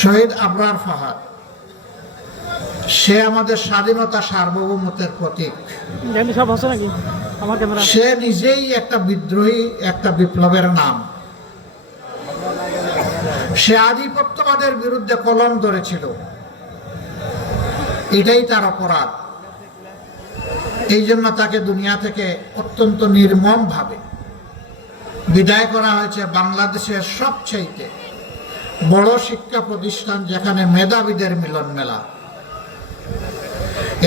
শহীদ আবরার ফাহাদ, সে আমাদের স্বাধীনতা সার্বভৌমত্বের প্রতীক। সে নিজেই একটা বিদ্রোহী, একটা বিপ্লবের নাম। সে আধিপত্যবাদের বিরুদ্ধে কলম ধরেছিল, এটাই তার অপরাধ। এই জন্য তাকে দুনিয়া থেকে অত্যন্ত নির্মম ভাবে বিদায় করা হয়েছে বাংলাদেশের সবচেয়ে বড় শিক্ষা প্রতিষ্ঠান, যেখানে মেধাবীদের মিলন মেলা।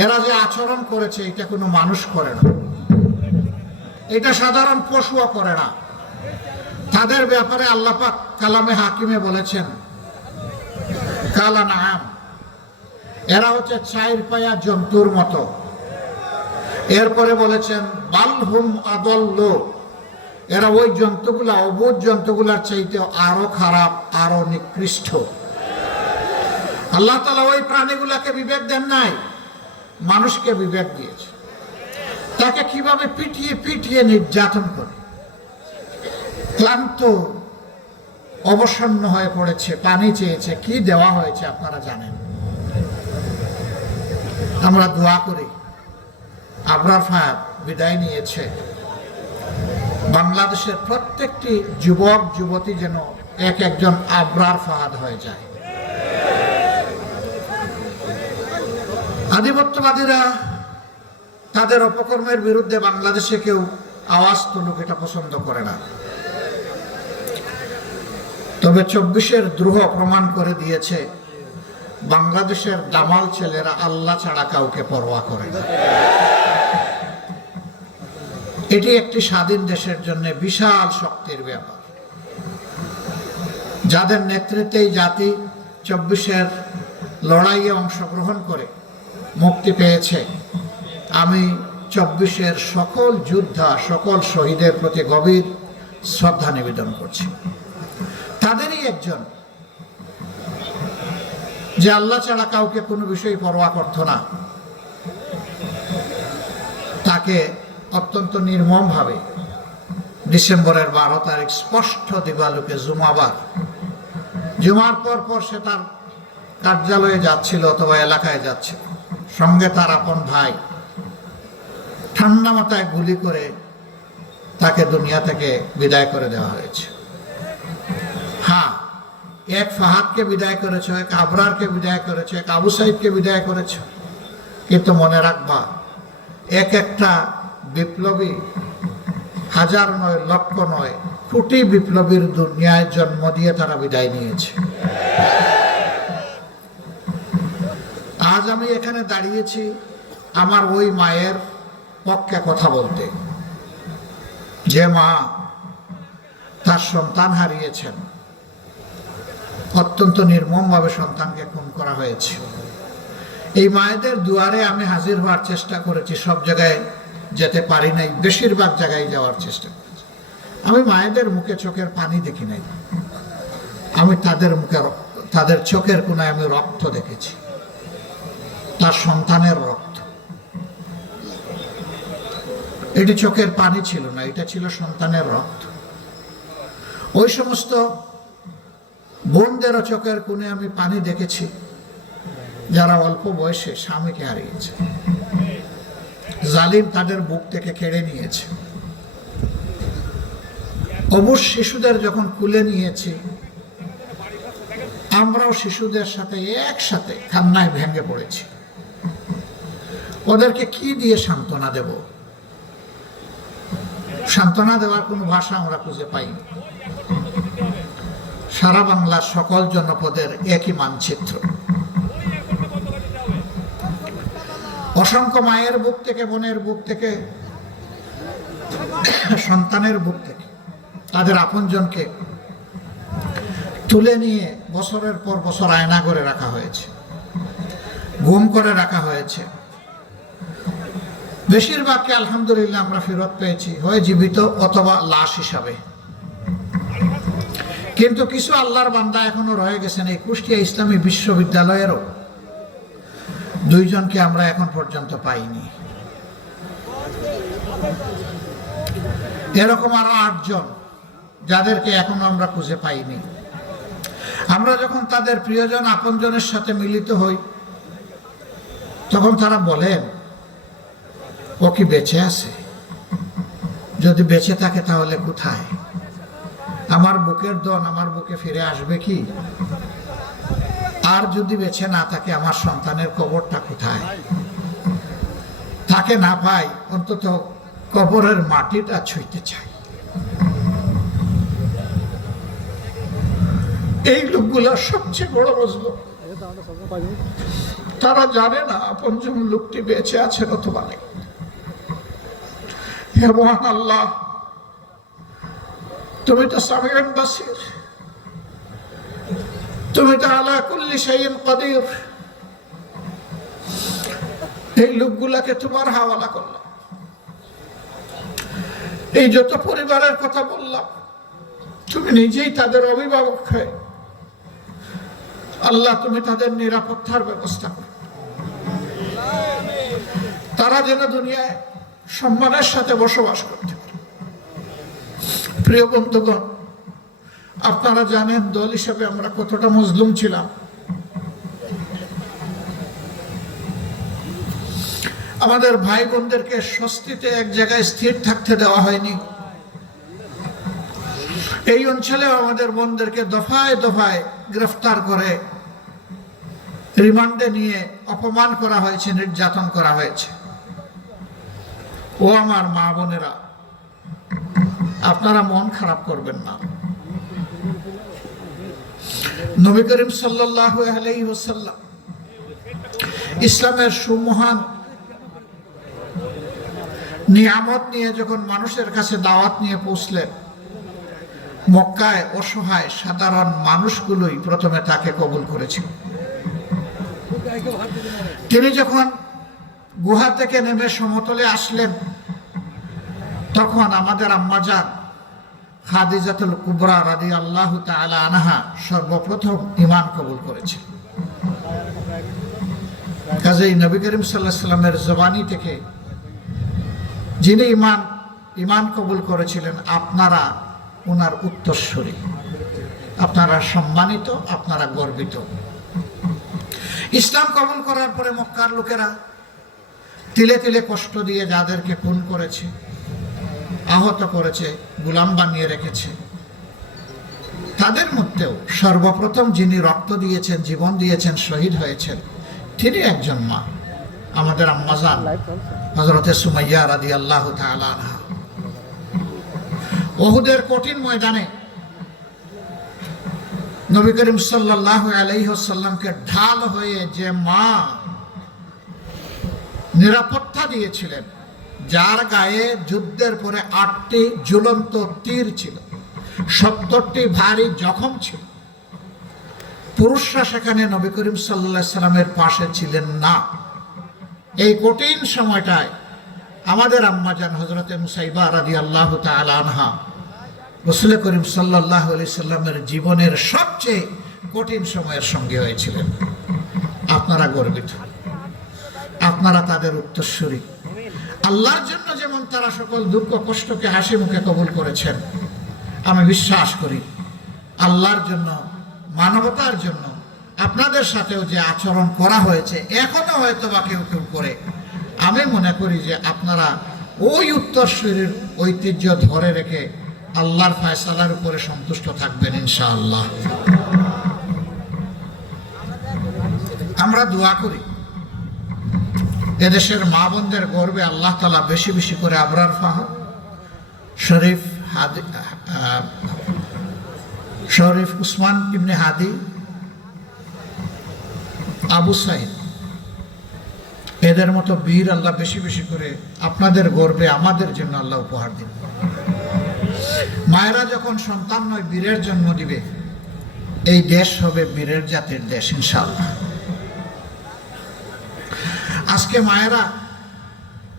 এরা যে আচরণ করেছে, এটা কোনো মানুষ করে না, এটা সাধারণ পশুও করে না। তাদের ব্যাপারে আল্লাহ পাক কালামে হাকিমে বলেছেন কালা নাম, এরা হচ্ছে চার পায়া জন্তুর মতো। এরপরে বলেছেন বালহুম আদল্লু, এরা ওই জন্তুগুলা, অবুঝ জন্তুগুলার চাইতে আরো খারাপ, আরো নিকৃষ্ট। আল্লাহ তাআলা ওই প্রাণীগুলাকে বিবেক দেন নাই, মানুষকে বিবেক দিয়েছে। তাকে কিভাবে পিটিয়ে পিটিয়ে নির্যাতন করে ক্লান্ত অবসন্ন হয়ে পড়েছে, পানি চেয়েছে, কি দেওয়া হয়েছে আপনারা জানেন। আমরা দোয়া করি আবরার ফাহাদ বিদায় নিয়েছে, বাংলাদেশের প্রত্যেকটি যুবক যুবতী যেন একজন আবরার ফাহাদ হয়ে যায়। আধিপত্যবাদীরা তাদের অপকর্মের বিরুদ্ধে বাংলাদেশে কেউ আওয়াজ তুলুক, এটা পছন্দ করে না। তবে 24-এর দ্রোহ প্রমাণ করে দিয়েছে বাংলাদেশের দামাল ছেলেরা আল্লাহ ছাড়া কাউকে পরোয়া করে না। এটি একটি স্বাধীন দেশের জন্য বিশাল শক্তির ব্যাপার, যাদের নেতৃত্বেই জাতি 24-এর লড়াইয়ে অংশগ্রহণ করে মুক্তি পেয়েছে। আমি 24-এর সকল যোদ্ধা, সকল শহীদের প্রতি গভীর শ্রদ্ধা নিবেদন করছি। তাদেরই একজন যে আল্লাহ ছাড়া কাউকে কোনো বিষয় পরোয়া করত না, তাকে অত্যন্ত নির্মম ভাবে ডিসেম্বরের 12 তারিখ স্পষ্ট দিবালোকে জুমাবার, জুমার পর সে তার কার্যালয়ে যাচ্ছিল অথবা এলাকায় যাচ্ছিল, সঙ্গে তার আপন ভাই, ঠান্ডা মাথায় গুলি করে তাকে দুনিয়া থেকে বিদায় করে দেওয়া হয়েছে। হ্যাঁ, এক ফাহাদকে বিদায় করেছে, এক আবরারকে বিদায় করেছে, এক আবু সাইদকে বিদায় করেছে, কিন্তু মনে রাখবা এক একটা বিপ্লবী হাজার নয়, লক্ষ নয়, কোটি বিপ্লবীর দুনিয়ায় জন্ম দিয়ে তারা বিদায় নিয়েছে। আজ আমি এখানে দাঁড়িয়েছি আমার ওই মায়ের পক্ষে কথা বলতে, যে মা তার সন্তান হারিয়েছেন, অত্যন্ত নির্মমভাবে সন্তানকে খুন করা হয়েছে। এই মায়েদের দুয়ারে আমি হাজির হওয়ার চেষ্টা করেছি, সব জায়গায় যেতে পারি নাই, বেশিরভাগ জায়গায় যাওয়ার চেষ্টা করেছি। আমি মায়েদের মুখে চোখের পানি দেখি নাই, আমি তাদের মুখে, তাদের চোখের কোনায় আমি রক্ত দেখেছি, তার সন্তানের রক্ত। এটি চোখের পানি ছিল না, এটা ছিল সন্তানের রক্ত। ওই সমস্ত বোনদেরও চোখের কোণে আমি পানি দেখেছি, যারা অল্প বয়সে স্বামীকে হারিয়েছে, জালিম তাদের বুক থেকে কেড়ে নিয়েছে। অবুঝ শিশুদের যখন কুলে নিয়েছি, আমরাও শিশুদের সাথে একসাথে কান্নায় ভেঙে পড়েছি। ওদেরকে কি দিয়ে সান্ত্বনা দেব? সান্ত্বনা দেওয়ার কোনো ভাষা আমরা খুঁজে পাইনি। সারা বাংলার সকল জনপদের একই মানচিত্র। অসংখ্য মায়ের বুক থেকে, বোনের বুক থেকে, সন্তানের বুক থেকে তাদের আপনজনকে তুলে নিয়ে বছরের পর বছর আয়না করে রাখা হয়েছে, গুম করে রাখা হয়েছে। বেশিরভাগকে আলহামদুলিল্লাহ আমরা ফেরত পেয়েছি, হয় জীবিত অথবা লাশ হিসাবে। কিন্তু কিছু আল্লাহর বান্দা এখনো রয়ে গেছেন। এই কুষ্টিয়া ইসলামী বিশ্ববিদ্যালয়েরও 2 জনকে আমরা এখন পর্যন্ত পাইনি। এরকম আরো 8 জন যাদেরকে এখনো আমরা খুঁজে পাইনি। আমরা যখন তাদের প্রিয়জন আপনজনের সাথে মিলিত হই, তখন তারা বলেন, ও কি বেঁচে আছে? যদি বেঁচে থাকে তাহলে কোথায়? আমার বুকের দন আমার বুকে ফিরে আসবে কি? আর যদি বেঁচে না থাকে, আমার সন্তানের কবরটা কোথায়? তাকে না পাই, অন্তত কবরের মাটিটা ছুঁইতে চাই। এই লোকগুলা সবচেয়ে বড় মজলুম। তারা জানে না আপনজন লোকটি বেঁচে আছেন অথবা নেই। হে মহান আল্লাহ, তুমি তো সামিউন বাসির, তুমি তো আলা কুল্লি শাইইন কাদির। এই লোকগুলাকে তোমার হাওয়ালা করলাম। এই যত পরিবারের কথা বললাম, তুমি নিজেই তাদের অভিভাবক হয়ে আল্লাহ, তুমি তাদের নিরাপত্তার ব্যবস্থা করো। তারা যেন দুনিয়ায় সম্মানের সাথে বসবাস করতে পারে। প্রিয় বন্ধুগণ, আপনারা জানেন দল হিসেবে আমরা কতটা মজলুম ছিলাম। আমাদের ভাই বোনদেরকে স্বস্তিতে এক জায়গায় স্থির থাকতে দেওয়া হয়নি। এই অঞ্চলে আমাদের বোনদেরকে দফায় দফায় গ্রেফতার করে রিমান্ডে নিয়ে অপমান করা হয়েছে, নির্যাতন করা হয়েছে। ও আমার মা বোনেরা, আপনারা মন খারাপ করবেন না। নবী করিম সাল্লাল্লাহু আলাইহি ওয়াসাল্লাম ইসলামের সুমহান নিয়ামত নিয়ে যখন মানুষের কাছে দাওয়াত নিয়ে পৌঁছলেন, মক্কায় অসহায় সাধারণ মানুষগুলোই প্রথমে তাকে কবুল করেছিল। তিনি যখন গুহা থেকে নেমে সমতলে আসলেন, তখন আমাদের আম্মাজান খাদিজাতুল কুবরা রাদিয়াল্লাহু তাআলা আনহা সর্বপ্রথম ঈমান কবুল করেছেন। কাজেই নবী করিম সাল্লাল্লাহু আলাইহি ওয়াসাল্লামের জবানি থেকে যিনি ঈমান কবুল করেছিলেন, আপনারা ওনার উত্তরসূরি, আপনারা সম্মানিত, আপনারা গর্বিত। ইসলাম কবুল করার পরে মক্কার লোকেরা তিলে তিলে কষ্ট দিয়ে যাদেরকে খুন করেছে, আহত করেছে, গোলাম বানিয়ে রেখেছে, তাদের মধ্যেও সর্বপ্রথম যিনি রক্ত দিয়েছেন, জীবন দিয়েছেন, শহীদ হয়েছেন, তিনি একজন মা, আমাদের আম্মাজান হযরতে সুমাইয়া রাদিয়াল্লাহু তাআলা আনহা। উহুদের কঠিন ময়দানে নবী করিম সাল্লাল্লাহু আলাইহি ওয়াসাল্লামকে ঢাল হয়ে যে মা নিরাপত্তা দিয়েছিলেন, যার গায়ে যুদ্ধের পরে 8টি ঝুলন্ত তীর ছিল, 70টি ভারী জখম ছিল, পুরুষরা সেখানে নবী করিম সাল্লাল্লাহু আলাইহি সাল্লামের পাশে ছিলেন না। এই কঠিন সময়টায় আমাদের আম্মাজান হযরতে মুসাইবা রাদিয়াল্লাহু তাআলা আনহা রাসূল করিম সাল্লাল্লাহু আলাইহি সাল্লামের জীবনের সবচেয়ে কঠিন সময়ের সঙ্গী হয়েছিলেন। আপনারা গর্বিত, আপনারা তাদের উত্তরসূরি। আল্লাহর জন্য যেমন তারা সকল দুঃখ কষ্টকে হাসি মুখে কবুল করেছেন, আমি বিশ্বাস করি আল্লাহর জন্য, মানবতার জন্য আপনাদের সাথেও যে আচরণ করা হয়েছে, এখনো হয়তো বা কেউ কেউ করে, আমি মনে করি যে আপনারা ওই উত্তরসূরির ঐতিহ্য ধরে রেখে আল্লাহর ফয়সালার উপরে সন্তুষ্ট থাকবেন ইনশাআল্লাহ। আমরা দোয়া করি এদেশের মা বোনদের গর্বে আল্লাহ তাআলা বেশি বেশি করে আবরার ফাহাদ, শরীফ উসমান ইবনে হাদি, আবু সাইদ, এদের মতো বীর আল্লাহ বেশি বেশি করে আপনাদের গর্বে আমাদের জন্য আল্লাহ উপহার দিন। মায়েরা যখন সন্তান নয় বীরের জন্ম দিবে, এই দেশ হবে বীরের জাতির দেশ ইনশাআল্লাহ। আজকে মায়েরা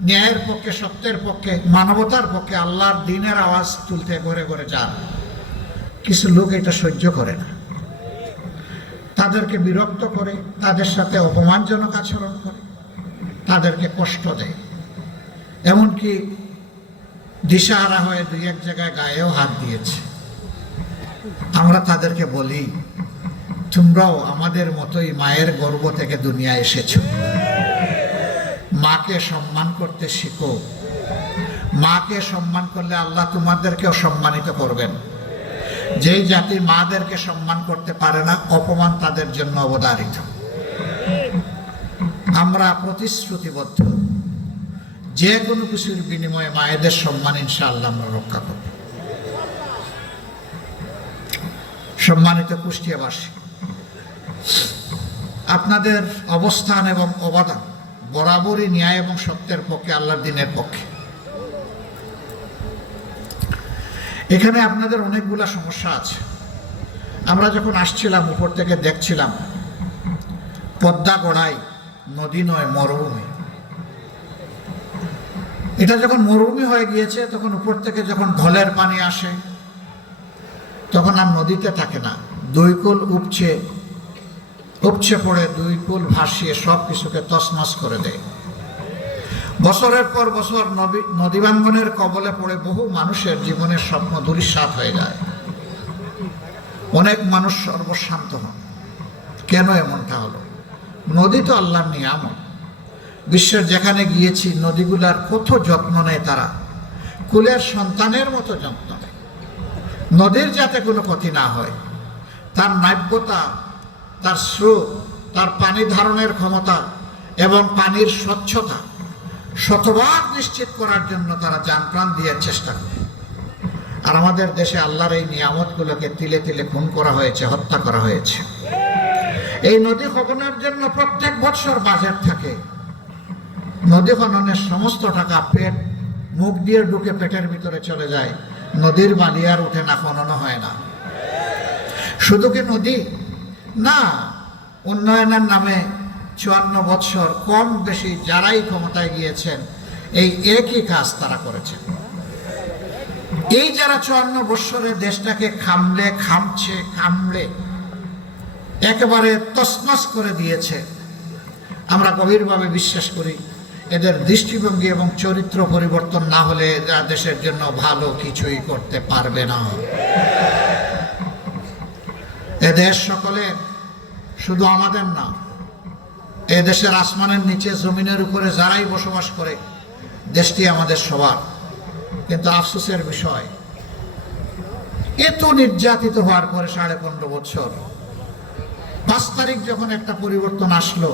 ন্যায়ের পক্ষে, সত্যের পক্ষে, মানবতার পক্ষে আল্লাহর দ্বীনের আওয়াজ তুলতে ঘরে ঘরে যান। কিছু লোক এটা সহ্য করে না, তাদেরকে বিরক্ত করে, তাদের সাথে অপমানজনক আচরণ করে, তাদেরকে কষ্ট দেয়, এমনকি দিশাহারা হয়ে দুই এক জায়গায় গায়েও হাত দিয়েছে। আমরা তাদেরকে বলি তোমরাও আমাদের মতোই মায়ের গর্ভ থেকে দুনিয়া এসেছো। মাকে সম্মান করতে শিখো। মাকে সম্মান করলে আল্লাহ তোমাদেরকেও সম্মানিত করবেন। যেই জাতি মাদেরকে সম্মান করতে পারে না, অপমান তাদের জন্য অবধারিত। আমরা প্রতিশ্রুতিবদ্ধ, যে কোনো কিছুর বিনিময়ে মায়েদের সম্মান ইনশাআল্লাহ আমরা রক্ষা করব। সম্মানিত কুষ্টিয়াবাসী, আপনাদের অবস্থান এবং অবদান বরাবরই ন্যায় এবং সত্যের পক্ষে, আল্লাহর দ্বীনের পক্ষে। এখানে আপনাদের অনেকগুলা সমস্যা আছে। আমরা যখন আসছিলাম উপর থেকে দেখছিলাম পদ্মা গড়াই নদী নয়, মরুভূমি। এটা যখন মরুভূমি হয়ে গিয়েছে, তখন উপর থেকে যখন ঢলের পানি আসে, তখন আর নদীতে থাকে না, দুই কুল উপচে পড়ে দুই কুল ভাসিয়ে সব কিছুকে তছনছ করে দেয়। বছরের পর বছর নদীভাঙ্গনের কবলে পড়ে বহু মানুষের জীবনের স্বপ্ন ধূলিসাৎ হয়ে যায়। অনেক মানুষ সর্বশান্ত হন। কেন এমনটা হলো? নদী তো আল্লাহর নিয়ামত। বিশ্বের যেখানে গিয়েছি নদীগুলার কত যত্ন নেয় তারা, কুলের সন্তানের মতো যত্ন নেয়। নদীর যাতে কোনো ক্ষতি না হয়, তার নাব্যতা, তার স্রোত, তার পানি ধারণের ক্ষমতা এবং পানির স্বচ্ছতা শতভাগ নিশ্চিত করার জন্য তারা জান প্রাণ দিয়ে চেষ্টা করে। আর আমাদের দেশে আল্লাহর এই নিয়ামতগুলোকে তিলে তিলে খুন করা হয়েছে, হত্যা করা হয়েছে। এই নদী খননের জন্য প্রত্যেক বছর বাজেট থাকে। নদী খননের সমস্ত টাকা পেট মুখ দিয়ে ঢুকে পেটের ভিতরে চলে যায়। নদীর বালি আর উঠে না, খননও হয় না। শুধু কি নদী না, উন্নয়নের নামে 54 বছর কম বেশি যারাই ক্ষমতায় গিয়েছেন এই একই কাজ তারা করেছেন। এই যারা 54 বছরে দেশটাকে কামড়ে একেবারে তছনছ করে দিয়েছে, আমরা গভীরভাবে বিশ্বাস করি এদের দৃষ্টিভঙ্গি এবং চরিত্র পরিবর্তন না হলে এরা দেশের জন্য ভালো কিছুই করতে পারবে না। এদেশ সকলে, শুধু আমাদের না, এদেশের আসমানের নিচে জমিনের উপরে যারাই বসবাস করে, দেশটি আমাদের সবার। কিন্তু আফসোসের বিষয়, এত নির্যাতিত হওয়ার পরে 15.5 বছর 5 তারিখ যখন একটা পরিবর্তন আসলো,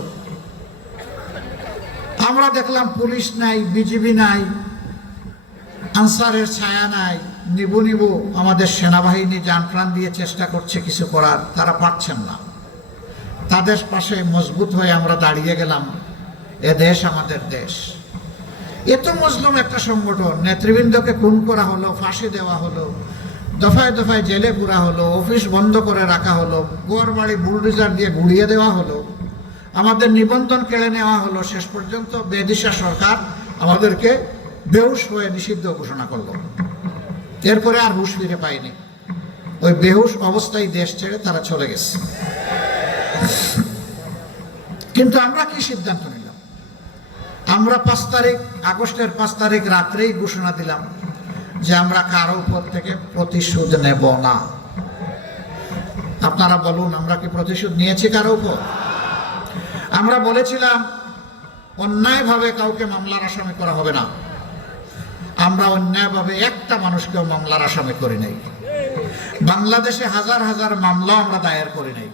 আমরা দেখলাম পুলিশ নাই, বিজিবি নাই, আনসারের ছায়া নাই। নিবু আমাদের সেনাবাহিনী জান প্রাণ দিয়ে চেষ্টা করছে কিছু করার, তারা পারছেন না। তাদের পাশে মজবুত হয়ে আমরা দাঁড়িয়ে গেলাম। এ দেশ আমাদের দেশ। এত মজলুম একটা সংগঠন, নেতৃবৃন্দকে খুন করা হলো, ফাঁসি দেওয়া হলো, দফায় দফায় জেলে পুরা হলো, অফিস বন্ধ করে রাখা হলো, গোয়ার বাড়ি বুলডোজার দিয়ে গুড়িয়ে দেওয়া হলো, আমাদের নিবন্ধন কেড়ে নেওয়া হলো। শেষ পর্যন্ত বেদিশা সরকার আমাদেরকে বেহুশ হয়ে নিষিদ্ধ ঘোষণা করলো। এরপরে আর হুঁশ ফিরে পাইনি। ওই বেহুশ অবস্থায় দেশ ছেড়ে তারা চলে গেছে। কিন্তু আমরা কি সিদ্ধান্ত নিলাম? আমরা আগস্টের 5 তারিখ রাত্রেই ঘোষণা দিলাম যে আমরা কারো উপর থেকে প্রতিশোধ নেব না। আপনারা বলুন, আমরা কি প্রতিশোধ নিয়েছি কারো উপর? আমরা বলেছিলাম অন্যায়ভাবে কাউকে মামলার আসামি করা হবে না। আমরা অন্যায়ভাবে একটা মানুষকেও মামলার আসামি করি নাই। বাংলাদেশে হাজার হাজার মামলা আমরা দায়ের করি নাই।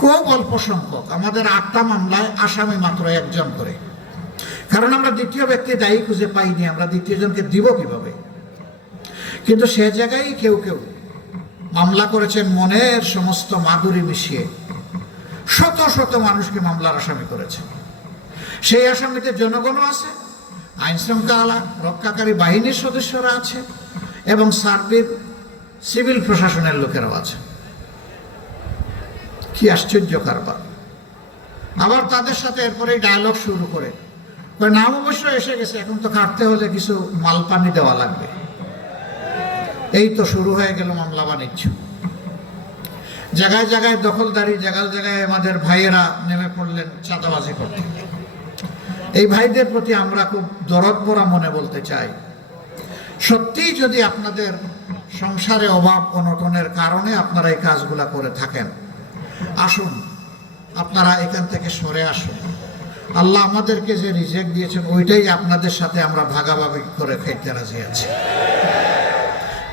খুব অল্প সংখ্যক, আমাদের 8টা মামলায় আসামি মাত্র 1 জন করে। কারণ আমরা দ্বিতীয় ব্যক্তি দায়ী খুঁজে পাইনি, আমরা দ্বিতীয় জনকে দিব কিভাবে? কিন্তু সে জায়গায় কেউ কেউ মামলা করেছেন মনের সমস্ত মাধুরী মিশিয়ে, শত শত মানুষকে মামলার আসামি করেছে। সেই আসামিতে জনগণও আছে, আইন শৃঙ্খলা রক্ষাকারী বাহিনীর সদস্যরা আছে এবং সার্বিক সিভিল প্রশাসনের লোকেরাও আছে। কি আশ্চর্য কারবার! আবার তাদের সাথে এরপরেই ডায়ালগ শুরু করে, নাম অবশ্য এসে গেছে, এখন তো কাটতে হলে কিছু মাল পানি দেওয়া লাগবে। এই তো শুরু হয়ে গেল মামলা বাণিজ্য। জায়গায় জায়গায় দখলদারি, জায়গায় জায়গায় আমাদের ভাইয়েরা নেমে পড়লেন চাঁদাবাজি করতে। এই ভাইদের প্রতি আমরা খুব দরদ ভরা মনে বলতে চাই, সত্যিই যদি আপনাদের সংসারে অভাব অনটনের কারণে আপনারা এই কাজগুলা করে থাকেন, আসুন আপনারা এখান থেকে সরে আসুন। আল্লাহ আমাদেরকে যে রিজেক্ট দিয়েছেন ওইটাই আপনাদের সাথে আমরা ভাগাভাগি করে খেতে রাজি আছি।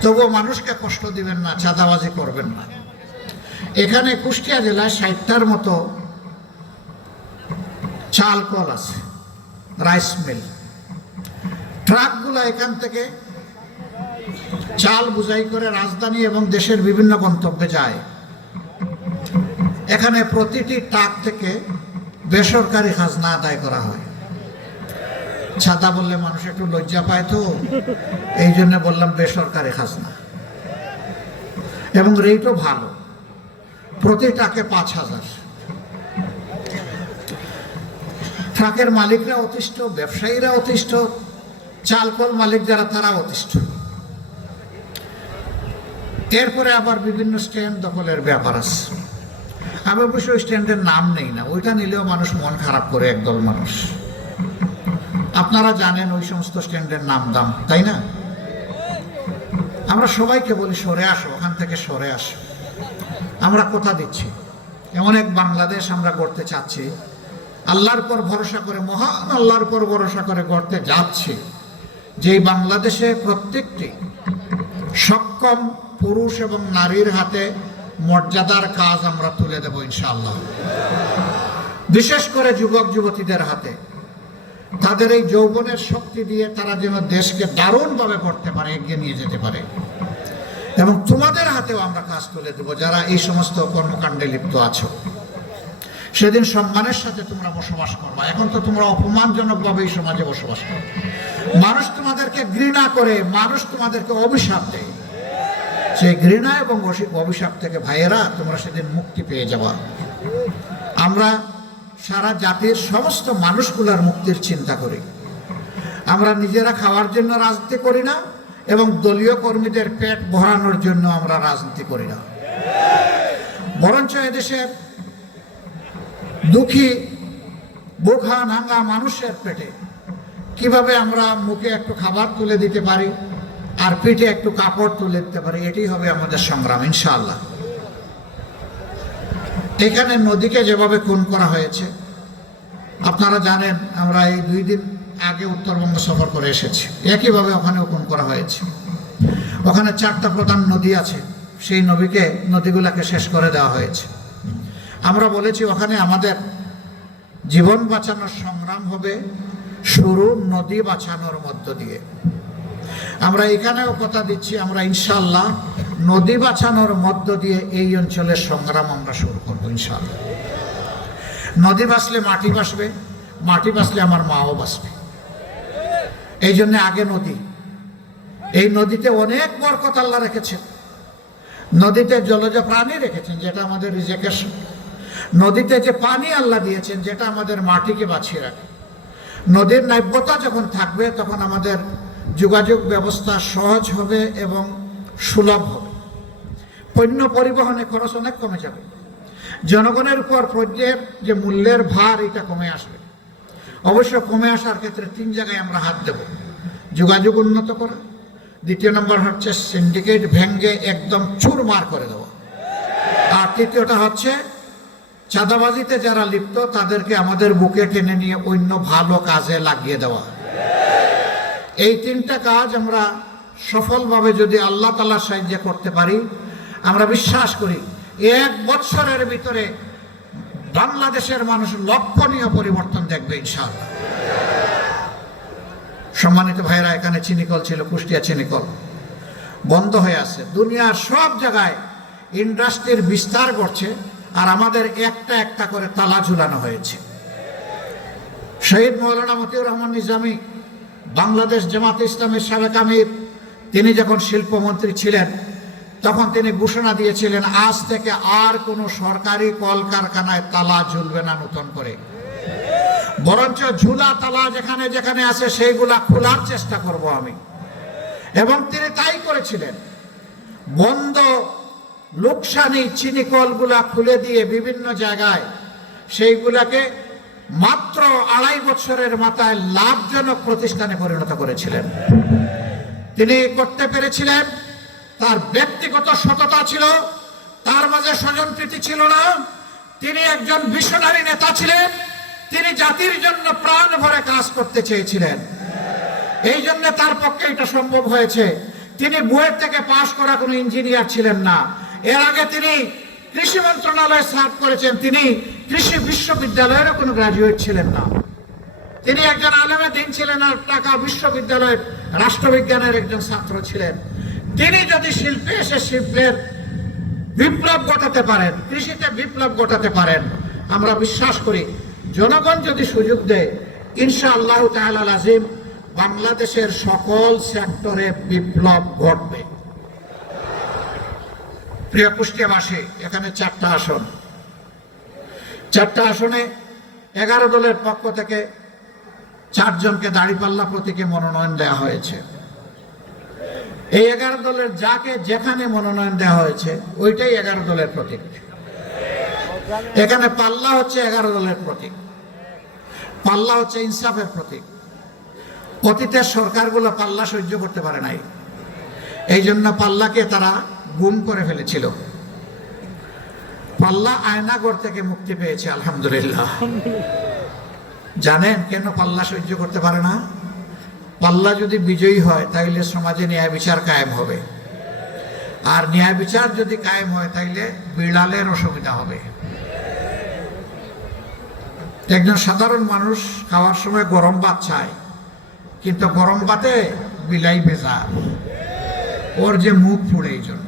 তবুও মানুষকে কষ্ট দিবেন না, চাঁদাবাজি করবেন না। এখানে কুষ্টিয়া জেলায় 60টার মতো চাল কল আছে, রাইস মিল। ট্রাকগুলো এখান থেকে চাল বোঝাই করে রাজধানী এবং দেশের বিভিন্ন গন্তব্যে যায়। এখানে প্রতিটি ট্রাক থেকে বেসরকারি খাজনা আদায় করা হয়। ছাদা বললে মানুষ একটু লজ্জা পায়, তো এই জন্য বললাম বেসরকারি খাজনা, এবং রেটও ভালো, প্রতি ট্রাকে 5,000। ট্রাকের মালিকরা অতিষ্ঠ, ব্যবসায়ীরা অতিষ্ঠ, চালকল মালিক যারা তারা অতিষ্ঠ। এরপরে আবার বিভিন্ন স্ট্যান্ড দখলের ব্যাপার আছে। আমি অবশ্য ওই স্ট্যান্ডের নাম নেই না, ওইটা নিলেও মানুষ মন খারাপ করে, একদল মানুষ। আপনারা জানেন ওই সমস্ত স্ট্যান্ডের নাম দাম, তাই না? আমরা সবাইকে বলি সরে আসো, ওখান থেকে সরে আসো। আমরা কথা দিচ্ছি, এমন এক বাংলাদেশ আমরা গড়তে চাচ্ছি, আল্লাহর পর ভরসা করে, মহান আল্লাহর পর ভরসা করে গড়তে যাচ্ছি, যেই বাংলাদেশে প্রত্যেকটি সক্ষম পুরুষ এবং নারীর হাতে মর্যাদার কাজ আমরা তুলে দেব ইনশাআল্লাহ। বিশেষ করে যুবক যুবতীদের হাতে, তাদের এই যৌবনের শক্তি দিয়ে তারা যেন দেশকে দারুণভাবে করতে পারে, এগিয়ে নিয়ে যেতে পারে। এবং তোমাদের হাতেও আমরা কাজ তুলে দেব, যারা এই সমস্ত কর্মকাণ্ডে লিপ্ত আছো। সেদিন সম্মানের সাথে তোমরা বসবাস করবা। এখন তো তোমরা অপমানজনকভাবে এই সমাজে বসবাস করো। মানুষ তোমাদেরকে ঘৃণা করে, মানুষ তোমাদেরকে অভিশাপ দেয়। সেই ঘৃণা এবং অভিশাপ থেকে ভাইয়েরা তোমরা সেদিন মুক্তি পেয়ে যাবা। আমরা সারা জাতির সমস্ত মানুষগুলোর মুক্তির চিন্তা করি। আমরা নিজেরা খাওয়ার জন্য রাজনীতি করি না, এবং দলীয় কর্মীদের পেট ভরানোর জন্য আমরা রাজনীতি করি না। বরঞ্চ এদেশের দুঃখী বোখা নাঙ্গা মানুষের পেটে কিভাবে আমরা মুখে একটু খাবার তুলে দিতে পারি আর পেটে একটু কাপড় তুলে দিতে পারি, এটাই হবে আমাদের সংগ্রাম ইনশাআল্লাহ। এখানে নদীকে যেভাবে খুন করা হয়েছে আপনারা জানেন। আমরা এই 2 দিন আগে উত্তরবঙ্গ সফর করে এসেছি, একইভাবে ওখানেও খুন করা হয়েছে। ওখানে 4টা প্রধান নদী আছে, সেই নদীগুলোকে শেষ করে দেওয়া হয়েছে। আমরা বলেছি ওখানে আমাদের জীবন বাঁচানোর সংগ্রাম হবে শুরু নদী বাঁচানোর মধ্য দিয়ে। আমরা এখানেও কথা দিচ্ছি, আমরা ইনশাআল্লাহ নদী বাঁচানোর মধ্য দিয়ে এই অঞ্চলের সংগ্রাম আমরা শুরু করবো ইনশাআল্লাহ। নদী বাঁচলে মাটি বাঁচবে, মাটি বাঁচলে আমার মাও বাঁচবে। এই জন্য আগে নদী। এই নদীতে অনেক বরকত আল্লাহ রেখেছেন। নদীতে জলজ প্রাণী রেখেছেন, যেটা আমাদের রিজেকের। নদীতে যে পানি আল্লাহ দিয়েছেন, যেটা আমাদের মাটিকে বাঁচিয়ে রাখে। নদীর নাব্যতা যখন থাকবে তখন আমাদের যোগাযোগ ব্যবস্থা সহজ হবে এবং সুলভ হবে। পণ্য পরিবহনে খরচ অনেক কমে যাবে। জনগণের উপর পণ্যের যে মূল্যের ভার, এটা কমে আসবে। অবশ্য কমে আসার ক্ষেত্রে 3 জায়গায় আমরা হাত দেব। যোগাযোগ উন্নত করা, 2 নম্বর হচ্ছে সিন্ডিকেট ভেঙ্গে একদম চুরমার করে দেওয়া, আর 3টা হচ্ছে চাঁদাবাজিতে যারা লিপ্ত তাদেরকে আমাদের বুকে টেনে নিয়ে অন্য ভালো কাজে লাগিয়ে দেওয়া। এই 3টা কাজ আমরা সফলভাবে যদি আল্লাহ তাআলার সাহায্যে করতে পারি, আমরা বিশ্বাস করি 1 বছরের ভিতরে বাংলাদেশের মানুষ লক্ষণীয় পরিবর্তন দেখবে ইনশাআল্লাহ। সম্মানিত ভাইরা, এখানে চিনিকল ছিল, কুষ্টিয়া চিনিকল বন্ধ হয়ে আছে। দুনিয়ার সব জায়গায় ইন্ডাস্ট্রির বিস্তার করছে, আর আমাদের একটা করে তালা ঝুলানো হয়েছে। শহীদ মৌলানা মতিউর রহমান নিজামী, বাংলাদেশ জামাতে ইসলামের সাবেক আমির, তিনি যখন শিল্পমন্ত্রী ছিলেন তখন তিনি ঘোষণা দিয়েছিলেন, আজ থেকে আর কোনো সরকারি কলকারখানায় তালা ঝুলবে না নতুন করে, বরঞ্চ ঝুলা তালা যেখানে যেখানে আছে সেইগুলা খোলার চেষ্টা করব আমি। এবং তিনি তাই করেছিলেন। বন্ধ লোকসানি চিনিকলগুলা খুলে দিয়ে বিভিন্ন জায়গায় সেইগুলাকে মাত্র 2.5 বছরের মাথায় লাভজনক প্রতিষ্ঠানে পরিণত করেছিলেন। তিনি করতে পেরেছিলেন, তার ব্যক্তিগত সততা ছিল, তার মাঝে স্বজনপ্রীতি ছিল না, তিনি একজন ভিশনারি নেতা ছিলেন। তিনি জাতির জন্য প্রাণ ভরে কাজ করতে চেয়েছিলেন, এই জন্য তার পক্ষে এটা সম্ভব হয়েছে। তিনি বুয়েট থেকে পাশ করা কোনো ইঞ্জিনিয়ার ছিলেন না। এর আগে তিনি কৃষি মন্ত্রণালয়ে সার্ভ করেছেন, তিনি কৃষি বিশ্ববিদ্যালয়েরও কোনো গ্রাজুয়েট ছিলেন না। তিনি একজন আলেমে দিন ছিলেন আর ঢাকা বিশ্ববিদ্যালয়ের রাষ্ট্রবিজ্ঞানের একজন ছাত্র ছিলেন। তিনি যদি শিল্পে এসে শিল্পের বিপ্লব ঘটাতে পারেন, কৃষিতে বিপ্লব ঘটাতে পারেন, আমরা বিশ্বাস করি জনগণ যদি সুযোগ দেয় ইনশাআল্লাহ তাআলা আজিম বাংলাদেশের সকল সেক্টরে বিপ্লব ঘটবে। প্রিয় কুষ্টিয়াবাসী, এখানে 4টা আসন, 4টা আসনে 11 দলের পক্ষ থেকে 4 জনকে দাঁড়িপাল্লা প্রতীকে মনোনয়ন দেওয়া হয়েছে। এই 11 দলের যাকে যেখানে মনোনয়ন দেওয়া হয়েছে ওইটাই 11 দলের প্রতীক। এখানে পাল্লা হচ্ছে 11 দলের প্রতীক, পাল্লা হচ্ছে ইনসাফের প্রতীক। অতীতের সরকারগুলো পাল্লা সহ্য করতে পারে নাই, এই জন্য পাল্লাকে তারা গুম করে ফেলেছিল। পাল্লা আয়নাগর থেকে মুক্তি পেয়েছে আলহামদুলিল্লাহ। জানেন কেন পাল্লা সহ্য করতে পারে না? পাল্লা যদি বিজয়ী হয় তাইলে সমাজে ন্যায় বিচার কায়েম হবে, আর ন্যায় বিচার যদি কায়েম হয় তাইলে বিড়ালের অসুবিধা হবে। একজন সাধারণ মানুষ খাওয়ার সময় গরম ভাত চায়, কিন্তু গরম ভাতে বিলাই বেজার, ওর যে মুখ পুড়ে। এই জন্য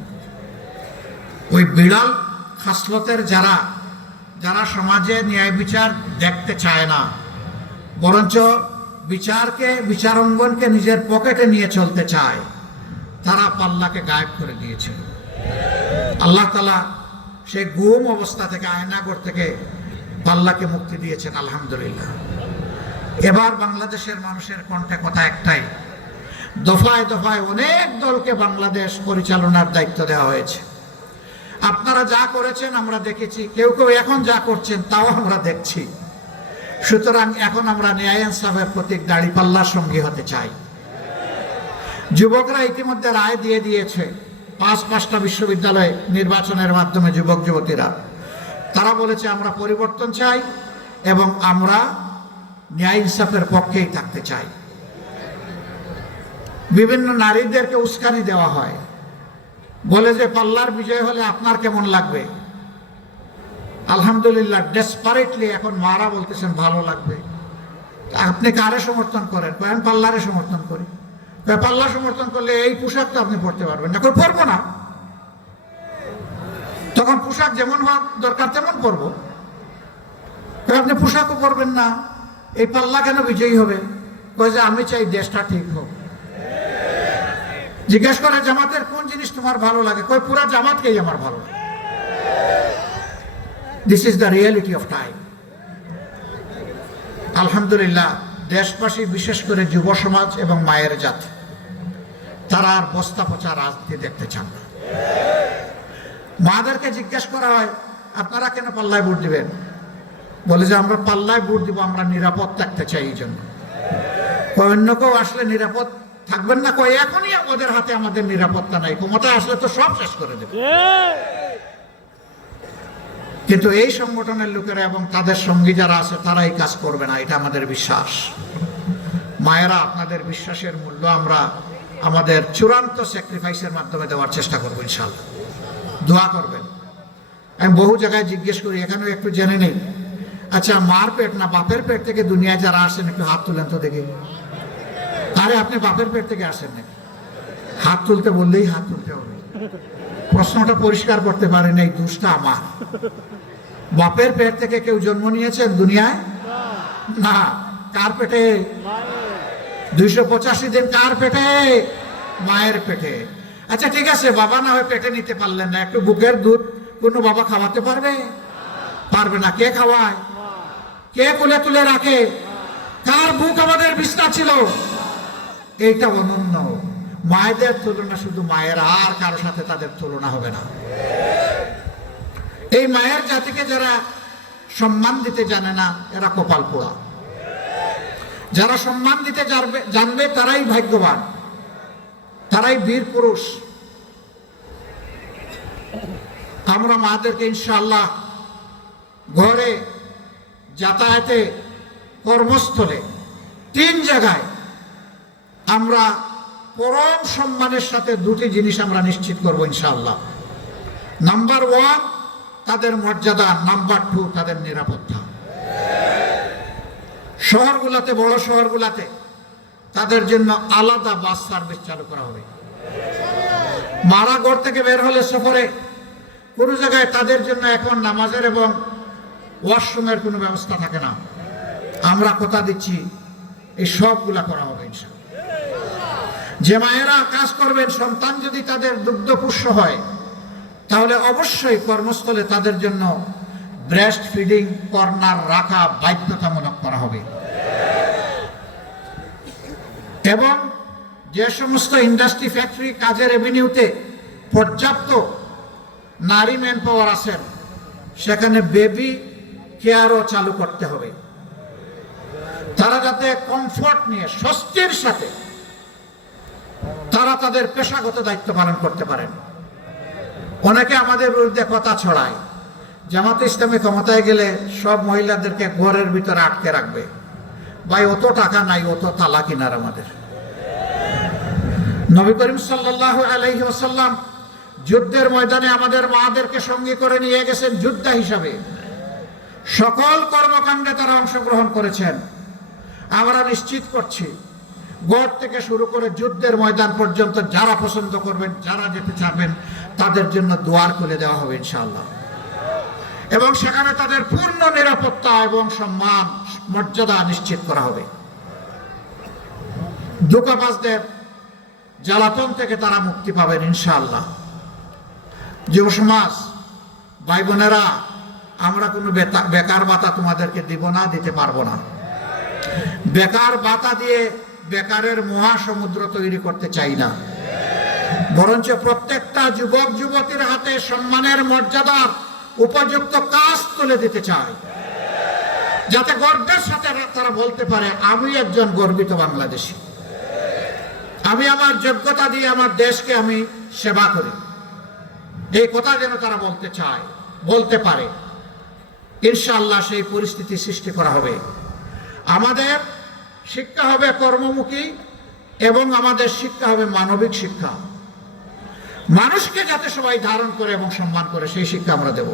ওই বিড়াল খাসলতের যারা যারা সমাজে ন্যায় বিচার দেখতে চায় না, বরঞ্চ বিচারকে বিচারাঙ্গনকে নিজের পকেটে নিয়ে চলতে চায়, তারা পাল্লাকে গায়েব করে দিয়েছিল। আল্লাহ তাআলা সেই গুম অবস্থা থেকে আয়নাগর থেকে পাল্লাকে মুক্তি দিয়েছেন আলহামদুলিল্লাহ। এবার বাংলাদেশের মানুষের কণ্ঠে কথা একটাই, দফায় দফায় অনেক দলকে বাংলাদেশ পরিচালনার দায়িত্ব দেওয়া হয়েছে। আপনারা যা করেছেন আমরা দেখেছি, কেউ কেউ এখন যা করছেন তাও আমরা দেখছি। সুতরাং এখন আমরা ন্যায় ইনসাফের প্রতীক দাঁড়িপাল্লার সঙ্গী হতে চাই। যুবকরা ইতিমধ্যে রায় দিয়ে দিয়েছে, 5টা বিশ্ববিদ্যালয় নির্বাচনের মাধ্যমে যুবক যুবতীরা তারা বলেছে আমরা পরিবর্তন চাই এবং আমরা ন্যায় ইনসাফের পক্ষেই থাকতে চাই। বিভিন্ন নারীদেরকে উস্কানি দেওয়া হয়, বলে যে পাল্লার বিজয় হলে আপনার কেমন লাগবে। আলহামদুলিল্লাহ ডেসপারেটলি এখন মারা বলতেছেন ভালো লাগবে। আপনি কারে সমর্থন করেন? আমি পাল্লারে সমর্থন করি। পাল্লা সমর্থন করলে এই পোশাক তো আপনি পরতে পারবেন না। পরবো না, তখন পোশাক যেমন হওয়ার দরকার তেমন পরবো। আপনি পোশাকও পরবেন না, এই পাল্লা কেন বিজয়ী হবে? কয় যে আমি চাই দেশটা ঠিক হোক। জিজ্ঞেস করে জামাতের কোন জিনিস তোমার ভালো লাগে? কয় পুরা জামাতকেই আমার ভালো লাগে। This is the reality of time. আলহামদুলিল্লাহ দেশবাসী, বিশেষ করে যুব সমাজ এবং মায়ের জাতি, তারা আর বস্তা পচা রাজনীতি দেখতে চান না। মাদেরকে জিজ্ঞেস করা হয় আপনারা কেন পাল্লায় ভোট দিবেন? বলে যে আমরা পাল্লায় ভোট দিব, আমরা নিরাপদ থাকতে চাই। এই জন্য অন্য কেউ আসলে নিরাপদ থাকবেন না। কয় এখনই ওদের হাতে আমাদের নিরাপত্তা নাই, ক্ষমতায় আসলে তো সব শেষ করে দেবে। কিন্তু এই সংগঠনের লোকেরা এবং তাদের সঙ্গী যারা আছে তারা এই কাজ করবে না, এটা আমাদের বিশ্বাস। মায়েরা, আপনাদের বিশ্বাসের মূল্য আমরা আমাদের চূড়ান্ত স্যাক্রিফাইসের মাধ্যমে দেওয়ার চেষ্টা করবো ইনশাআল্লাহ। দোয়া করবেন। আমি বহু জায়গায় জিজ্ঞেস করি, এখানেও একটু জেনে নেই, আচ্ছা মার পেট না বাপের পেট থেকে দুনিয়ায় যারা আসেন একটু হাত তুলেন তো দেখি। আরে আপনি বাপের পেট থেকে আসেন নাকি? হাত তুলতে বললেই হাত তুলতে হবে। প্রশ্নটা পরিষ্কার করতে পারেন, এই দোষটা আমার। বাপের পেট থেকে কেউ জন্ম নিয়েছেন দুনিয়ায়? না। কার পেটে? 285 দিন কার পেটে? মায়ের পেটে। আচ্ছা ঠিক আছে, বাবা না হয় পেটে নিতে পারলেন না, একটু বুকের দুধ কোনো বাবা খাওয়াতে পারবে? পারবে না। কে খাওয়ায়? কে কোলে তুলে রাখে? কার বুক আমাদের বিছনা ছিল? এইটা অনন্য। মায়েদের তুলনা শুধু মায়ের, আর কারো সাথে তাদের তুলনা হবে না। এই মায়ের জাতিকে যারা সম্মান দিতে জানে না এরা কপাল পোড়া। যারা সম্মান দিতে জানবে তারাই ভাগ্যবান, তারাই বীর পুরুষ। আমরা মাদেরকে ইনশাআল্লাহ ঘরে, যাতায়াতে, কর্মস্থলে, 3 জায়গায় আমরা পরম সম্মানের সাথে 2টি জিনিস আমরা নিশ্চিত করব ইনশাআল্লাহ। নাম্বার 1 তাদের মর্যাদা, নাম্বার 2 তাদের নিরাপত্তা। শহরগুলোতে, বড় শহরগুলোতে তাদের জন্য আলাদা বাস সার্ভিস চালু করা হবে। মারা ঘর থেকে বের হলে সফরে কোনো জায়গায় তাদের জন্য এখন নামাজের এবং ওয়াশরুমের কোনো ব্যবস্থা থাকে না। আমরা কথা দিচ্ছি এই সবগুলা করা হবে ইনশাআল্লাহ। যে মায়েরা কাজ করবেন, সন্তান যদি তাদের দুগ্ধপুষ্য হয়, তাহলে অবশ্যই কর্মস্থলে তাদের জন্য ব্রেস্ট ফিডিং কর্নার রাখা বাধ্যতামূলক করা হবে। এবং যে সমস্ত ইন্ডাস্ট্রি, ফ্যাক্টরি, কাজের এভিনিউতে পর্যাপ্ত নারী ম্যান পাওয়ার আছেন, সেখানে বেবি কেয়ারও চালু করতে হবে। তারা যাতে কমফোর্ট নিয়ে, স্বস্তির সাথে তারা তাদের পেশাগত দায়িত্ব পালন করতে পারেন। অনেকে আমাদের বিরুদ্ধে কথা ছড়ায়, জামাতে ইসলামী ক্ষমতায় গেলে সব মহিলাদেরকে ঘরের ভিতরে আটকে রাখবে। ভাই, অত টাকা নাই, অত তালা কিনার আমাদের। নবী করিম সাল্লাল্লাহু আলাইহি ওয়াসাল্লাম যুদ্ধের ময়দানে আমাদের মাদেরকে সঙ্গে করে নিয়ে গেছেন যোদ্ধা হিসাবে। সকল কর্মকাণ্ডে তারা অংশগ্রহণ করেছেন। আমরা নিশ্চিত করছি, ঘর থেকে শুরু করে যুদ্ধের ময়দান পর্যন্ত যারা পছন্দ করবেন, যারা যেতে চাবেন, তাদের জন্য দুয়ার খুলে দেওয়া হবে ইনশাআল্লাহ। এবং সেখানে তাদের পূর্ণ নিরাপত্তা এবং সম্মান, মর্যাদা নিশ্চিত করা হবে। ধোঁকাবাজদের জ্বালাতন থেকে তারা মুক্তি পাবেন ইনশাআল্লাহ। যুব সমাজ, ভাই বোনেরা, আমরা কোনো বেকার ভাতা তোমাদেরকে দিব না, দিতে পারবো না। বেকার ভাতা দিয়ে বেকারের মহাসমুদ্র তৈরি করতে চাই না। বরঞ্চ প্রত্যেকটা যুবক যুবতীর হাতে সম্মানের, মর্যাদার উপযুক্ত কাজ তুলে দিতে চাই, যাতে গর্বের সাথে তারা বলতে পারে, আমি একজন গর্বিত বাংলাদেশী, আমি আমার যোগ্যতা দিয়ে আমার দেশকে আমি সেবা করি। এই কথা যেন তারা বলতে চায়, বলতে পারে। ইনশাআল্লাহ সেই পরিস্থিতি সৃষ্টি করা হবে। আমাদের শিক্ষা হবে কর্মমুখী এবং আমাদের শিক্ষা হবে মানবিক শিক্ষা। মানুষকে যাতে সবাই ধারণ করে এবং সম্মান করে, সেই শিক্ষা আমরা দেব।